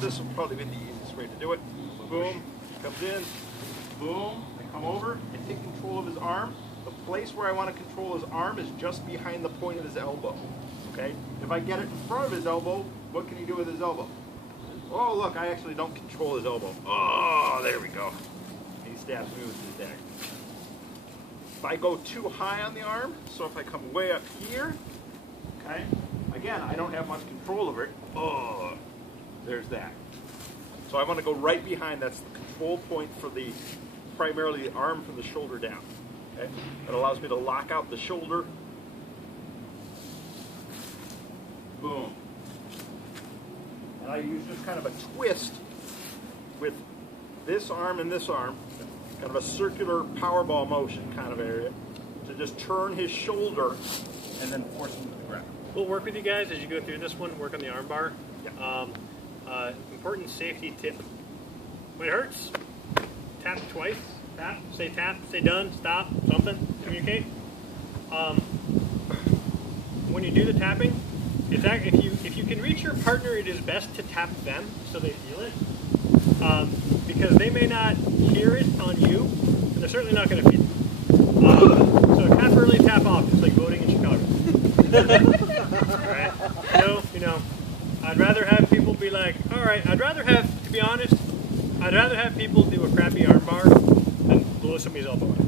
This will probably be the easiest way to do it. Boom, comes in, boom, I come over and take control of his arm. The place where I want to control his arm is just behind the point of his elbow. Okay? If I get it in front of his elbow, what can he do with his elbow? Oh, look, I actually don't control his elbow. Oh, there we go. He stabs me with his dagger. If I go too high on the arm, so if I come way up here, okay, again, I don't have much control over it. Oh, there's that. So I want to go right behind. That's the control point for the, primarily the arm from the shoulder down. Okay? That allows me to lock out the shoulder. Boom. And I use just kind of a twist with this arm and this arm, kind of a circular powerball motion kind of area, to just turn his shoulder and then force him to the ground. We'll work with you guys as you go through this one, work on the arm bar. Yeah. Important safety tip. When it hurts, tap twice. Tap, say done, stop, something, communicate. When you do the tapping, if you can reach your partner, it is best to tap them so they feel it. Because they may not hear it on you, and they're certainly not going to feel it. So tap early, tap off, just like voting in Chicago. Right? You know, I'd rather have people be like, all right, to be honest, I'd rather have people do a crappy arm bar than blow somebody's elbow out.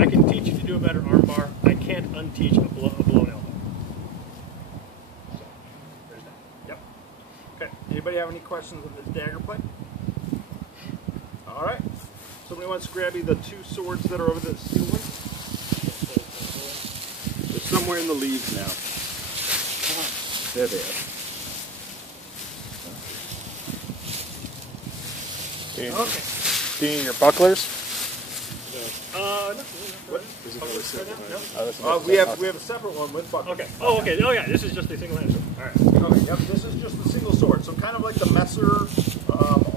I can teach you to do a better arm bar. I can't unteach a blown elbow. So, there's that. Yep. Okay. Anybody have any questions on this dagger play? All right. Somebody wants to grab you the two swords that are over the ceiling. They're somewhere in the leaves now. There they are. Okay. Do you need your bucklers? No. What? No? We have a separate one with bucklers. Okay. Oh, okay. Oh, yeah. This is just a single hand sword. All right. Okay. Yep. This is just the single sword. So kind of like the Messer.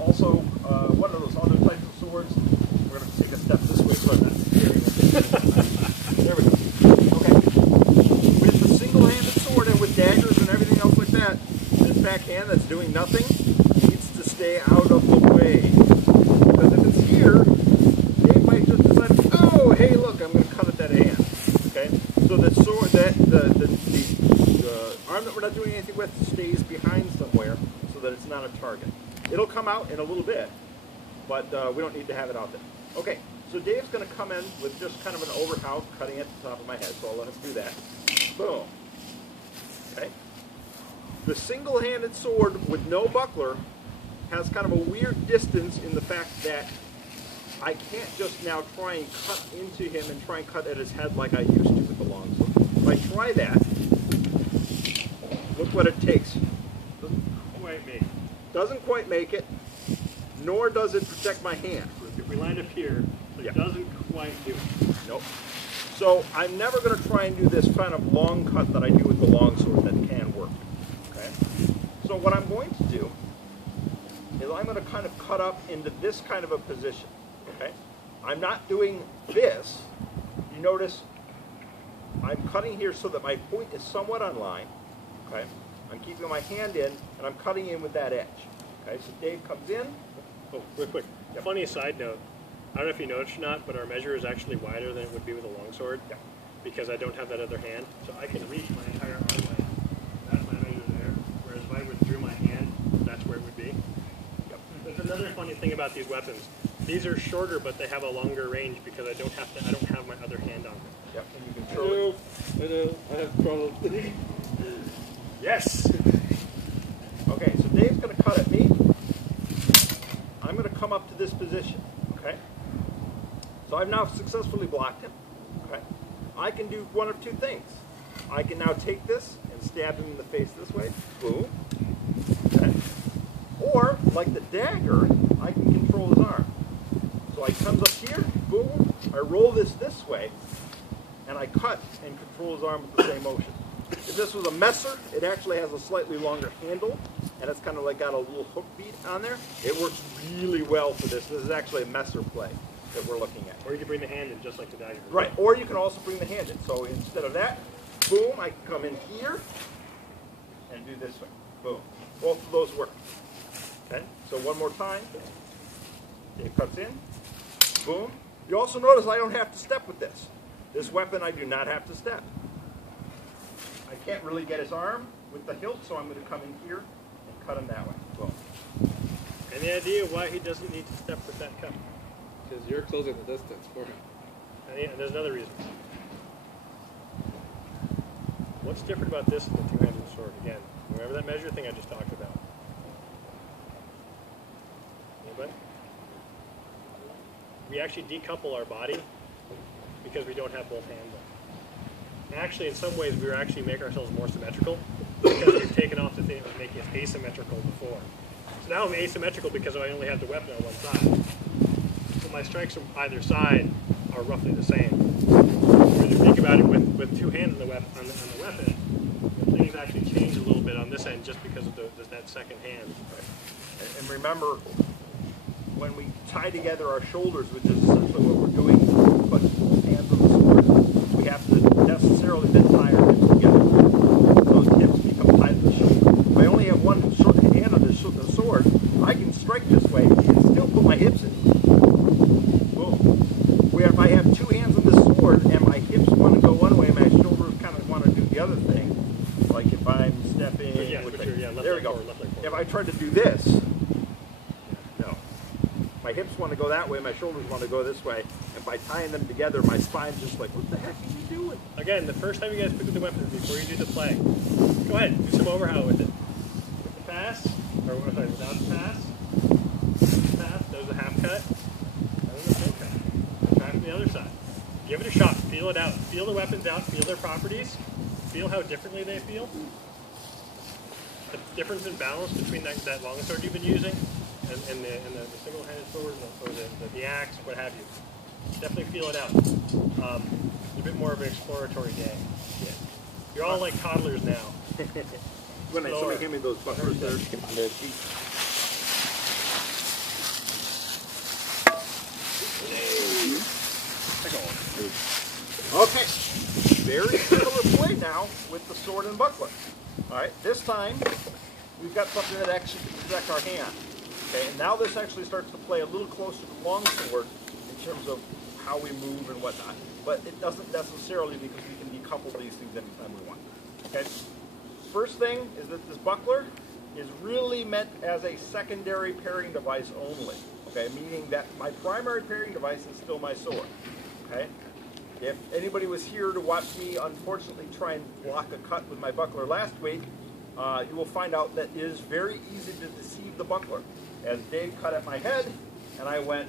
Also, one of those other types of swords. We're going to take a step this way so I'm not there we go. Okay. With the single-handed sword and with daggers and everything else like that, this backhand that's doing nothing needs to stay out of the way. Because if it's here, Dave might just decide, oh, hey, look, I'm going to cut at that hand. Okay? So the sword, the arm that we're not doing anything with stays behind somewhere so that it's not a target. It'll come out in a little bit, but we don't need to have it out there. Okay, so Dave's going to come in with just kind of an overhouse, cutting at the top of my head, so I'll let him do that. Boom. Okay. The single-handed sword with no buckler has kind of a weird distance in the fact that I can't just now try and cut into him and try and cut at his head like I used to with the long sword. If I try that, look what it takes. Doesn't quite make it, nor does it protect my hand. If we land up here, it doesn't quite do it. Nope. So I'm never going to try and do this kind of long cut that I do with the long sword that can work. Okay. So what I'm going to do is I'm going to kind of cut up into this kind of a position. Okay. I'm not doing this. You notice I'm cutting here so that my point is somewhat on line. Okay. I'm keeping my hand in, and I'm cutting in with that edge. Okay, so Dave comes in. Oh, real quick. Yep. Funny side note. I don't know if you noticed or not, but our measure is actually wider than it would be with a longsword. Yep. Because I don't have that other hand, so I can reach my entire arm length. That's my measure there. Whereas if I withdrew my hand, that's where it would be. Yep. There's another funny thing about these weapons. These are shorter, but they have a longer range because I don't have my other hand on them. Yep, and you control it. I have problems. Yes! Okay, so Dave's going to cut at me. I'm going to come up to this position. Okay? So I've now successfully blocked him. Okay? I can do one of two things. I can now take this and stab him in the face this way. Boom. Okay? Or, like the dagger, I can control his arm. So I comes up here, boom, I roll this way, and I cut and control his arm with the same motion. If this was a Messer, it actually has a slightly longer handle, and it's kind of like got a little hook beat on there. It works really well for this. This is actually a Messer play that we're looking at. Or you can bring the hand in just like the dagger. Right, or you can also bring the hand in. So instead of that, boom, I can come in here and do this way. Boom. both of those work. Okay, so one more time. Dave cuts in, boom. You also notice I don't have to step with this. This weapon I do not have to step. I can't really get his arm with the hilt, so I'm going to come in here and cut him that way. Boom. Any idea why he doesn't need to step with that cut? Because you're closing the distance for him. And yeah, there's another reason. What's different about this than the two-handed sword? Again, remember that measure thing I just talked about? Anybody? We actually decouple our body because we don't have both hands on. Actually, in some ways, we actually make ourselves more symmetrical because we've taken off the thing that was making us asymmetrical before. So now I'm asymmetrical because I only have the weapon on one side. So my strikes from either side are roughly the same. When you think about it with two hands on the weapon, things actually change a little bit on this end just because of that second hand. Right. And remember, when we tie together our shoulders, which is essentially what we're doing, but hands on the sword, we have to necessarily then tie our hips together. So the hips become tied to the shoulder. If I only have one hand on the sword, I can strike this way and still put my hips in. Boom. Where if I have two hands on the sword and my hips want to go one way, my shoulders kind of want to do the other thing. Like if I'm stepping, there we go. If I try to do this, no. My hips want to go that way, my shoulders want to go this way, and by tying them together, my spine's just like, what the heck are you doing? Again, the first time you guys pick up the weapons before you do the play, go ahead, do some overhaul with it. With the pass, or without the pass, there's a half cut, and then the full cut. Try from the other side. Give it a shot, feel it out, feel the weapons out, feel their properties, feel how differently they feel. The difference in balance between that longsword you've been using and the single-handed sword or the axe, what have you. Definitely feel it out. It's a bit more of an exploratory game. Yeah. You're all like toddlers now. When somebody hand me those bucklers there. Okay, very similar play now with the sword and buckler. All right, this time we've got something that actually can protect our hand. Okay, and now this actually starts to play a little closer to longsword in terms of how we move and whatnot. But it doesn't necessarily because we can decouple these things anytime we want. Okay, first thing is that this buckler is really meant as a secondary pairing device only. Okay, meaning that my primary pairing device is still my sword. Okay. If anybody was here to watch me, unfortunately, try and block a cut with my buckler last week, you will find out that it is very easy to deceive the buckler. As Dave cut at my head, and I went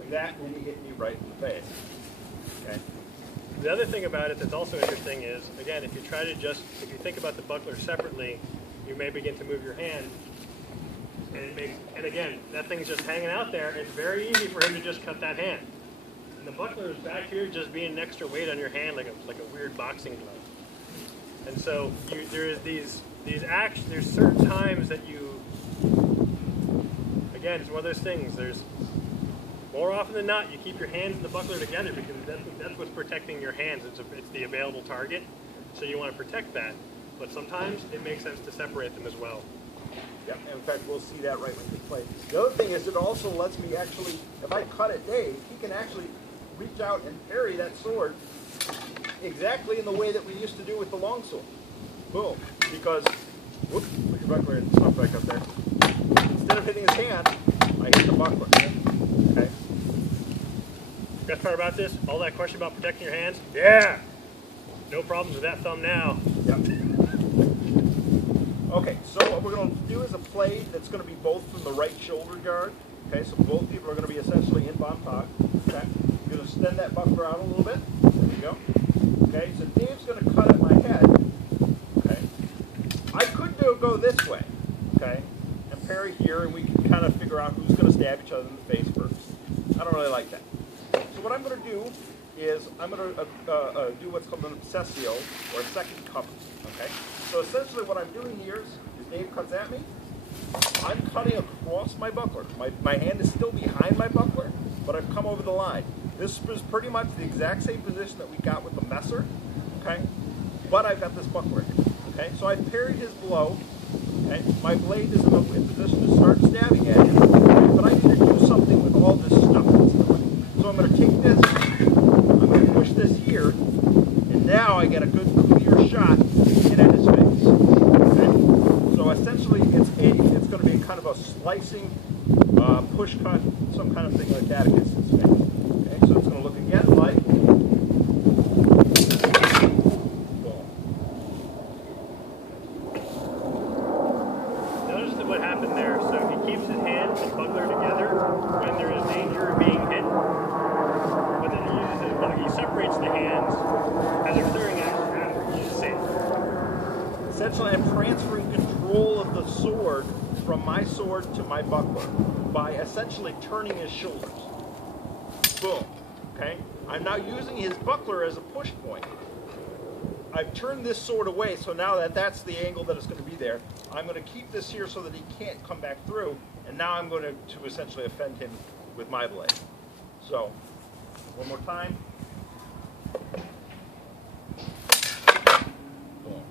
like that, and he hit me right in the face. Okay. The other thing about it that's also interesting is, again, if you think about the buckler separately, you may begin to move your hand, and again, that thing's just hanging out there. It's very easy for him to just cut that hand. And the buckler is back here just being an extra weight on your hand, like a weird boxing glove. And so there's certain times that you, again, it's one of those things. There's more often than not, you keep your hands and the buckler together because that's what's protecting your hands. It's the available target, so you want to protect that. But sometimes it makes sense to separate them as well. Yeah, in fact, we'll see that right when we play. The other thing is it also lets me actually, if I cut at Dave, he can actually reach out and parry that sword exactly in the way that we used to do with the longsword. Boom. Because, whoops, put your buckler and stuff back up there. Instead of hitting his hand, I hit the buckler. Okay. Best part about this, all that question about protecting your hands, yeah! No problems with that thumb now. Yep. Okay, so what we're going to do is a play that's going to be both from the right shoulder guard. Okay, so both people are going to be essentially in bomb talk. Okay, you're going to extend that buckler out a little bit. There we go. Okay, so Dave's going to cut at my head. Okay, I could go this way. Okay, and parry here, and we can kind of figure out who's going to stab each other in the face first. I don't really like that. So what I'm going to do is I'm going to do what's called an obsessio, or a second cover. Okay. So essentially what I'm doing here is Dave cuts at me, I'm cutting across my buckler. My hand is still behind my buckler, but I've come over the line. This is pretty much the exact same position that we got with the messer, okay? But I've got this buckler here, okay? So I parried his blow, Okay? My blade is in a position to start stabbing at him, but I need to do something with all this stuff that's in the way. So I'm going to take this, I'm going to push this here, and now I get a good clear shot in at his face. Okay? So essentially it's going to be kind of a slicing push cut, some kind of thing like that against his face. Okay? So it's going to look again like what happened there. So he keeps his hands and buckler together when there is danger of being hit. But then he uses his buckler. He separates the hands as a clearing action after he is safe. Essentially, I'm transferring control of the sword from my sword to my buckler by essentially turning his shoulders. Boom. Okay? I'm now using his buckler as a push point. I've turned this sword away, so now that that's the angle that it's going to be there, I'm going to keep this here so that he can't come back through, and now I'm going to essentially offend him with my blade. So, one more time. Boom.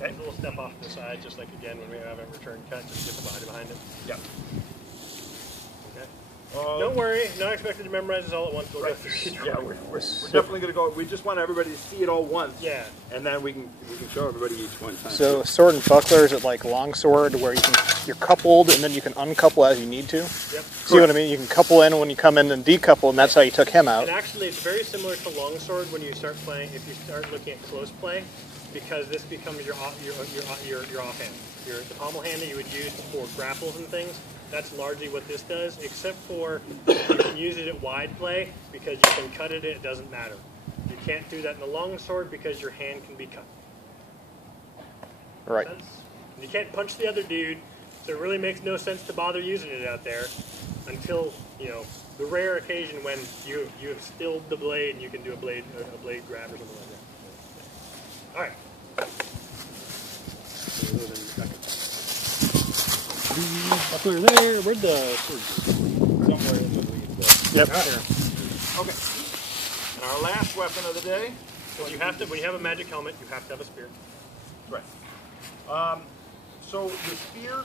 Okay. A little step off to the side, just like again when we have a return cut, just get the body behind him. Yep. Okay. Don't worry, not expected to memorize this all at once. We'll Right. go through it. Yeah, we're definitely going to go. We just want everybody to see it all once. Yeah. And then we can show everybody each one time. So sword and buckler, is it like long sword where you're coupled and then you can uncouple as you need to? Yep. See what I mean? You can couple in when you come in and decouple, and that's how you took him out. And actually, it's very similar to longsword when you start playing. If you start looking at close play, because this becomes your offhand, the pommel hand that you would use for grapples and things. That's largely what this does, except for you can use it at wide play because you can cut it. It doesn't matter. You can't do that in the longsword because your hand can be cut. Right. You can't punch the other dude, so it really makes no sense to bother using it out there until, you know, the rare occasion when you have stilled the blade and you can do a blade grab or something like that. All right. Buckler there. Where'd the sword go? Somewhere in the lead there. Yep. Okay. And our last weapon of the day. Well, you have to, when you have a magic helmet, you have to have a spear. Right. So the spear,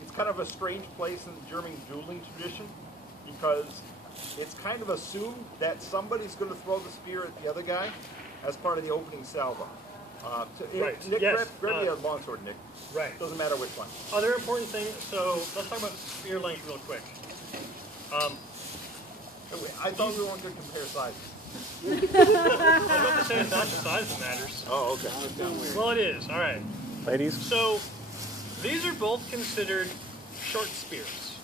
it's kind of a strange place in the German dueling tradition because it's kind of assumed that somebody's going to throw the spear at the other guy as part of the opening salvo. Right. Nick, Yes. grab me a longsword, Nick. Right. Doesn't matter which one. Other important thing, so let's talk about spear length real quick. I thought we weren't going to compare sizes. I was about to say it's not the size that matters. Oh, okay. Well, it is. All right. Ladies? So, these are both considered short spears.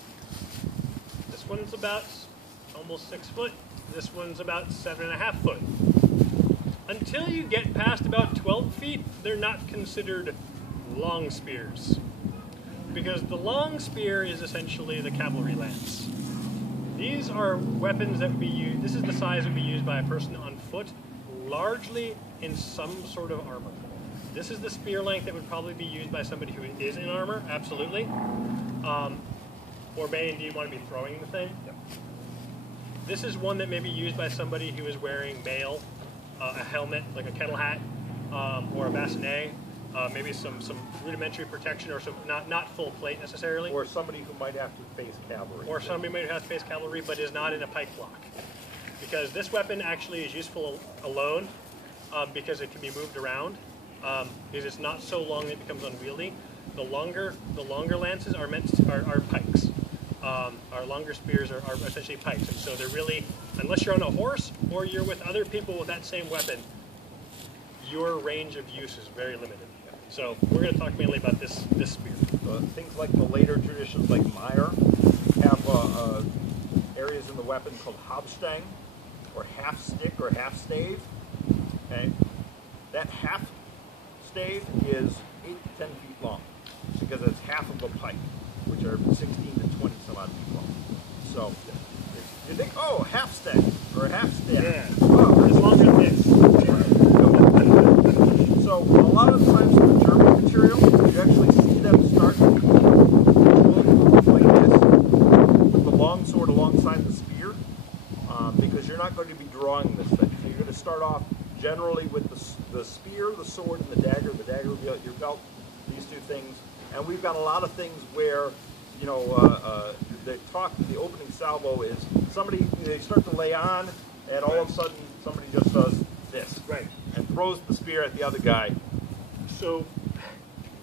This one's about almost 6 foot. This one's about 7.5 foot. Until you get past about 12 feet, they're not considered long spears. Because the long spear is essentially the cavalry lance. These are weapons that would be used, this is the size that would be used by a person on foot, largely in some sort of armor. This is the spear length that would probably be used by somebody who is in armor, absolutely. Or may indeed want to be throwing the thing. Yep. This is one that may be used by somebody who is wearing mail, a helmet, like a kettle hat, or a bassinet, maybe some rudimentary protection, or some not full plate necessarily. Or somebody who might have to face cavalry. Or somebody who has to face cavalry but is not in a pike block. Because this weapon actually is useful alone, because it can be moved around, because it's not so long that it becomes unwieldy. The longer lances are pikes. Our longer spears are essentially pikes, and so they're really, unless you're on a horse or you're with other people with that same weapon, your range of use is very limited. So we're going to talk mainly about this spear. Things like the later traditions, like Meyer, have areas in the weapon called Hauptstang, or half stick or half stave. Okay, that half stave is 8 to 10 feet long because it's half of a pike, which are 16 to 20 some odd feet long. So if you think, oh, half stang or half staff. Yeah, Oh, as long as this. So a lot of times in the German material, you actually see them start like this with the long sword alongside the spear, because you're not going to be drawing this thing. So you're going to start off generally with the spear, the sword, and the dagger dagger your belt, these two things. And we've got a lot of things where, you know, the opening salvo is they start to lay on, and all of a sudden somebody just does this. Right. And throws the spear at the other guy. So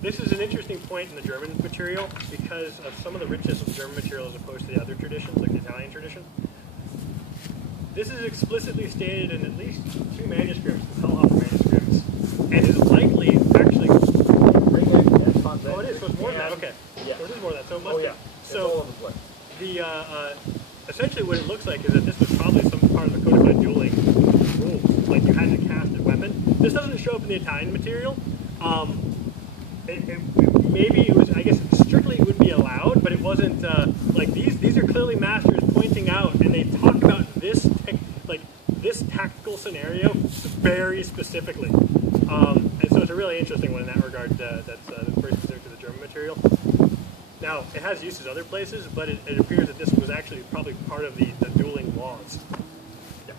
this is an interesting point in the German material because of some of the richness of the German material as opposed to the other traditions, like the Italian tradition. This is explicitly stated in at least 2 manuscripts, the Hellhoff manuscripts, and is likely actually... Oh, it is, so it's more than that, okay. Yeah. So it is more than that, so it must Oh, yeah. be. It's So all over the place. essentially what it looks like is that this was probably some part of the codified dueling rules, like you had to cast a weapon. This doesn't show up in the Italian material. Maybe it was, I guess strictly it would be allowed, but it wasn't, like these are clearly masters pointing out, and they talk about this tactical scenario very specifically. And so it's a really interesting one in that regard, that's very specific to the German material. Now, it has uses other places, but it appears that this was actually probably part of the dueling laws. Yeah.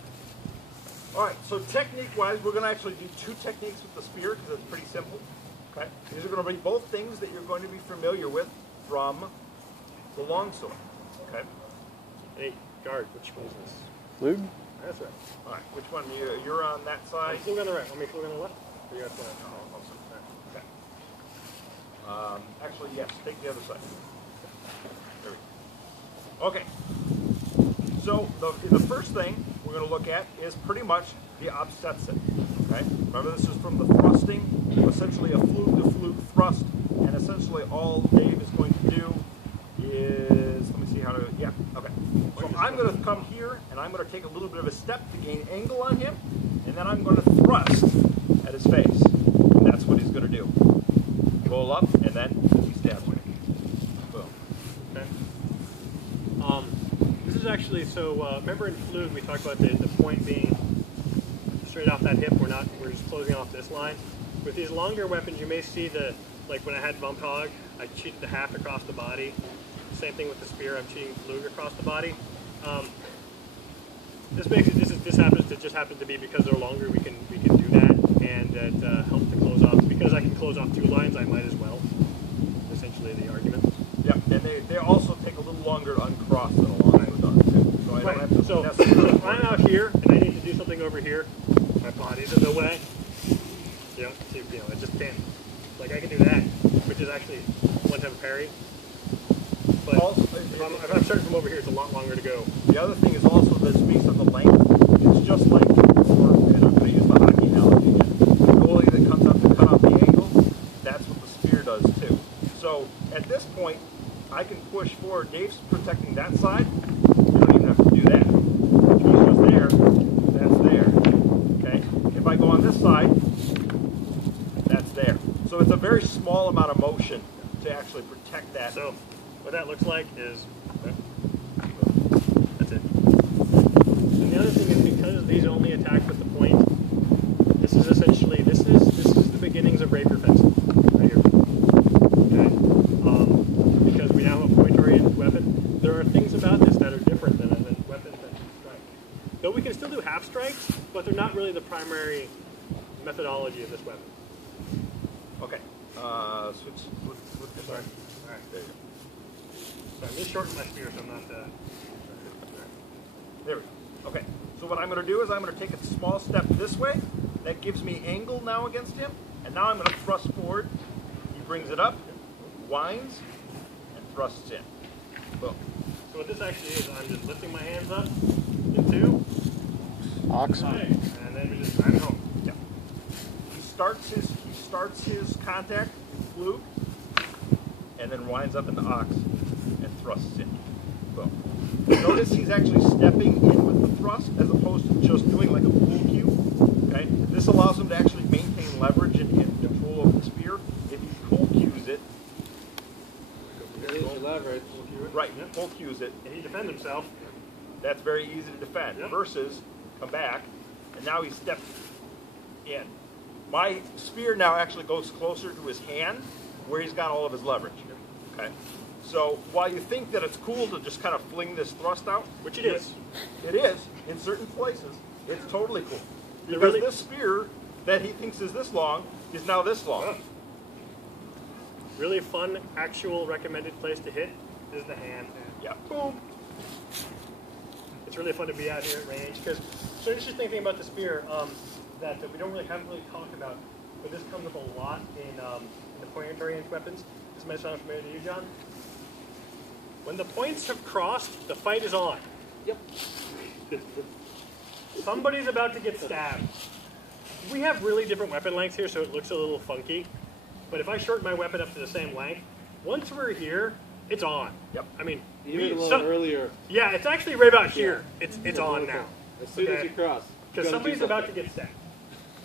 All right, so technique-wise, we're going to actually do 2 techniques with the spear because it's pretty simple. Okay? These are going to be both things that you're going to be familiar with from the longsword. Okay? Hey, guard, which one is this? Flug? That's right. All right, which one? You're on that side. I'm still on the right. Want me to flug on the left? Or you got the left? Okay. Actually, yes, take the other side. There we go. Okay. So the first thing we're going to look at is pretty much the absetzen. Okay. Remember, this is from the thrusting, essentially a flug-to-flug thrust, and essentially all Dave is going to do is, let me see how to, yeah, okay. So I'm going to come here, and I'm going to take a little bit of a step to gain angle on him, and then I'm going to thrust at his face. And that's what he's going to do. Roll up, and then he stabs me. Boom. Okay. This is actually, so remember in Flug we talked about the point being straight off that hip, we're just closing off this line. With these longer weapons you may see like when I had Vumpog, I cheated the haft across the body. Same thing with the spear, I'm cheating Flug across the body. This just happens to be because they're longer, we can do that, and it helps to close off. Because I can close off 2 lines, I might as well. Essentially, the argument. Yep, and they also take a little longer to uncross than a longsword does too. So I don't have to So if I'm out here and I need to do something over here, my body's in the way. I just can't. Like I can do that, which is actually one type of parry. But also, if I'm starting from over here, it's a lot longer to go. The other thing is also that based on the length. It's just like, and I'm going to use the hockey analogy again, the goalie that comes up to cut off the angle, that's what the spear does too. So at this point, I can push forward. Dave's protecting that side. You don't even have to do that. He's just there. That's there. Okay? If I go on this side, that's there. So it's a very small amount of motion to actually protect that. So what that looks like is, that's it. And the other thing is because these only attack with the point, this is essentially, this is the beginnings of rapier fencing, right here. Okay? Because we now have a point-oriented weapon, there are things about this that are different than weapons that can strike. Though we can still do half strikes, but they're not really the primary methodology of this weapon. Okay. Switch this. Sorry. All right. There you go. Sorry, I'm just shortening my spear so I'm not... There we go. Okay, so what I'm going to do is I'm going to take a small step this way. That gives me angle now against him. And now I'm going to thrust forward. He brings it up, winds, and thrusts in. Boom. So what this actually is, I'm just lifting my hands up in 2. Ox. And then we just drive it home. Yeah. He starts his contact in flug, and then winds up into ox and thrusts in. Boom. Notice he's actually stepping in with the thrust as opposed to just doing like a pull cue. Okay? This allows him to actually maintain leverage and control over the spear. If he pull cues it, There's your leverage. right, pull cues it, And he defends himself. that's very easy to defend. Yep. Versus, come back, and now he stepped in. My spear now actually goes closer to his hand, where he's got all of his leverage. Okay? So while you think that it's cool to just kind of fling this thrust out, Which it is. It is, in certain places, it's totally cool. Because really- this spear that he thinks is this long is now this long. Yeah. really fun, actual recommended place to hit is the hand. Yeah. Boom. It's really fun to be out here at range because so interesting thing about the spear that we haven't really talked about, but this comes up a lot in the point-oriented weapons. This might sound familiar to you, John. When the points have crossed, the fight is on. Yep. Somebody's about to get stabbed. We have really different weapon lengths here, so it looks a little funky. But if I shorten my weapon up to the same length, once we're here, it's on. Yep. I mean, Even a little earlier. Yeah, it's actually right about here. It's on now. As soon as you cross. Because somebody's about to get stabbed.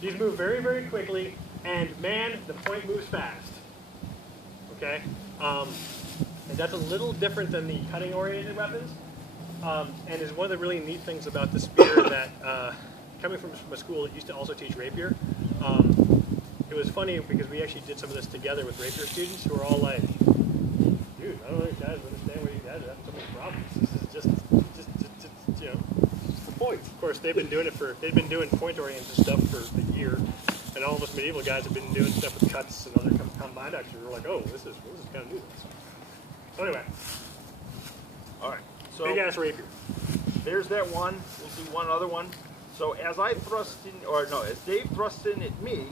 These move very, very quickly, and man, the point moves fast. Okay? And that's a little different than the cutting-oriented weapons. And is one of the really neat things about the spear that, coming from a school that used to also teach rapier, it was funny because we actually did some of this together with rapier students who were all like, dude, I don't know if you guys understand where you guys are having so many problems. This is just you know, the point. Of course, they've been doing point-oriented stuff for a year, and all of us medieval guys have been doing stuff with cuts and other combined actions. We're like, oh, this is kind of new. So anyway, All right. So big ass rapier. there's that one. We'll do one other one. So as I thrust in, or no, as Dave thrusts in at me,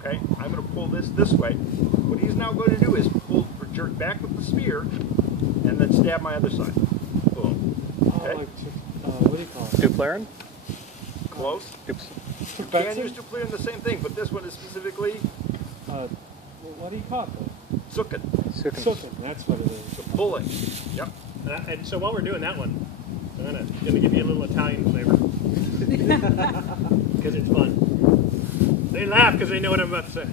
okay, I'm going to pull this way. What he's now going to do is pull or jerk back with the spear, and then stab my other side. Boom. Okay. What do you call it? Duplaren? Close. Oops. You can use duplicate in the same thing, but this one is specifically What do you call it though? sukin. Sukin, that's what it is. So pulling. Yep. And so while we're doing that one, I'm gonna give you a little Italian flavor because it's fun. They laugh because they know what I'm about to say.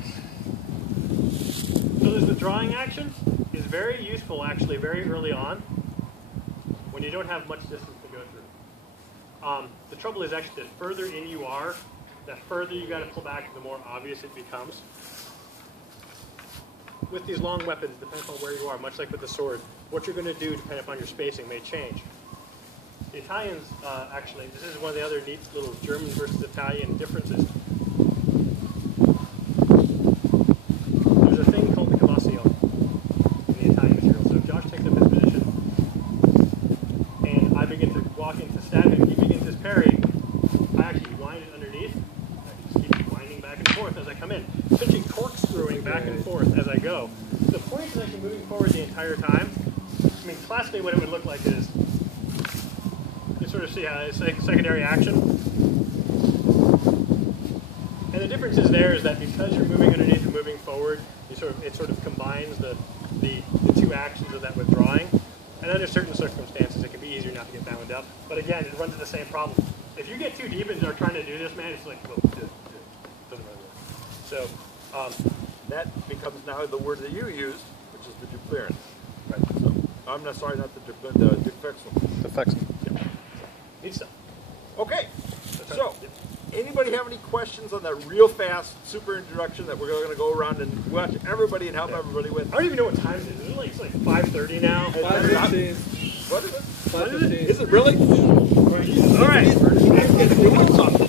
So there's the drawing action is very useful actually very early on when you don't have much distance to go through. The trouble is actually the further in you are, the further you got to pull back, the more obvious it becomes. With these long weapons, depending on where you are, much like with the sword, what you're going to do, depending upon your spacing, may change. The Italians, actually, this is one of the other neat little German versus Italian differences. There's a thing called the cavazione in the Italian material. So if Josh takes up his position, and I begin to walk in to stab him, he begins his parry, I actually wind it underneath. I just keep winding back and forth as I come in. Essentially corkscrewing back and forth as I go. The point is actually moving forward the entire time. I mean, classically what it would look like is, you sort of see how it's like secondary action. And the difference is there is that because you're moving underneath and moving forward, it sort of combines the two actions of that withdrawing. And under certain circumstances, it can be easier not to get bound up. But again, it runs into the same problem. If you get too deep and are trying to do this, man, it's like, well, it doesn't really work. So that becomes now the word that you used, which is the duplaren. Right. So I'm not sorry, not the defexum. Defexum. Yeah. neat stuff. Okay. So anybody have any questions on that real fast super introduction that we're going to go around and watch everybody and help everybody with? I don't even know what time it is. Is it like, it's like 5:30 now? 5:15. What is it? 5:15. Is it really? All right. We're doing something.